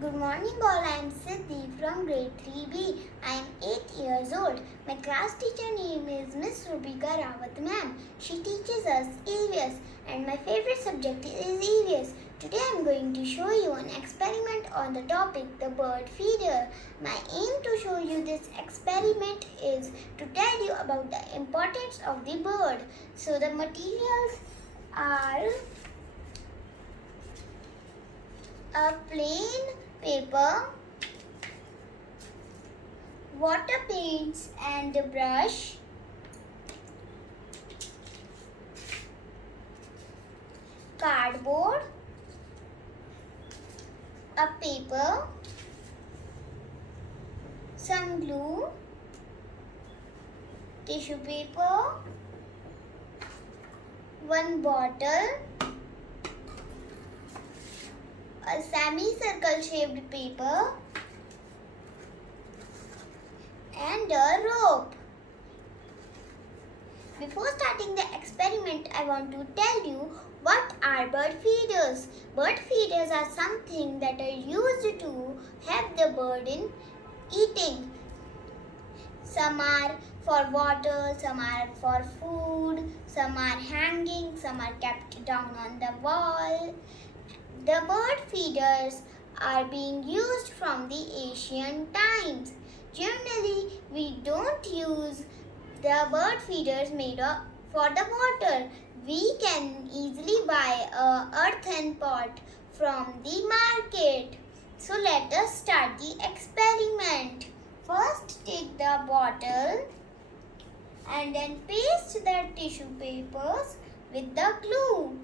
Good morning all, I am Siddhi from grade 3B. I am 8 years old. My class teacher name is Miss Rubika Rawat ma'am. She teaches us EVS and my favorite subject is EVS. Today I am going to show you an experiment on the topic the bird feeder. My aim to show you this experiment is to tell you about the importance of the bird. So the materials are a plain paper, water paints and a brush, cardboard, a paper, some glue, tissue paper, one bottle, a semicircle shaped paper and a rope. Before starting the experiment, I want to tell you what are bird feeders. Bird feeders are something that are used to help the bird in eating. Some are for water, some are for food, some are hanging, some are kept down on the wall. The bird feeders are being used from the ancient times. Generally, we don't use the bird feeders made for the water. We can easily buy a earthen pot from the market. So let us start the experiment. First, take the bottle and then paste the tissue papers with the glue.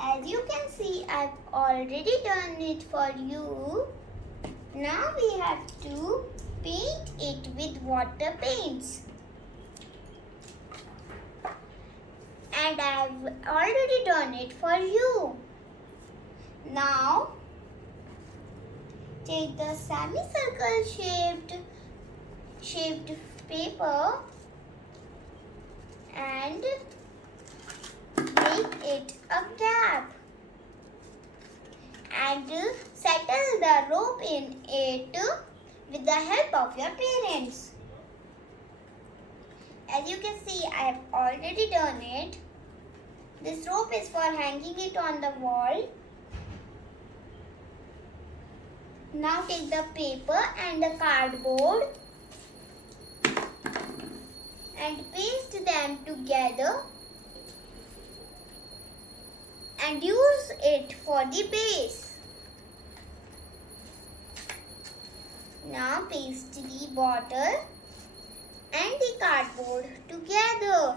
As you can see, I've already done it for you. Now we have to paint it with water paints. And I've already done it for you. Now, take the semicircle shaped paper and make it a cap and settle the rope in it with the help of your parents. As you can see, I have already done it. This rope is for hanging it on the wall. Now take the paper and the cardboard and paste them together and use it for the base. Now paste the bottle and the cardboard together.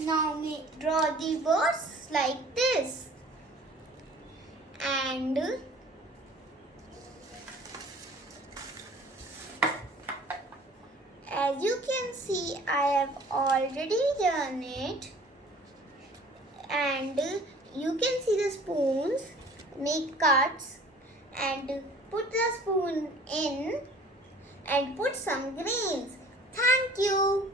Now draw the birds like this. And as you can see, I have already done it. And you can see the spoons, make cuts and put the spoon in and put some grains. Thank you.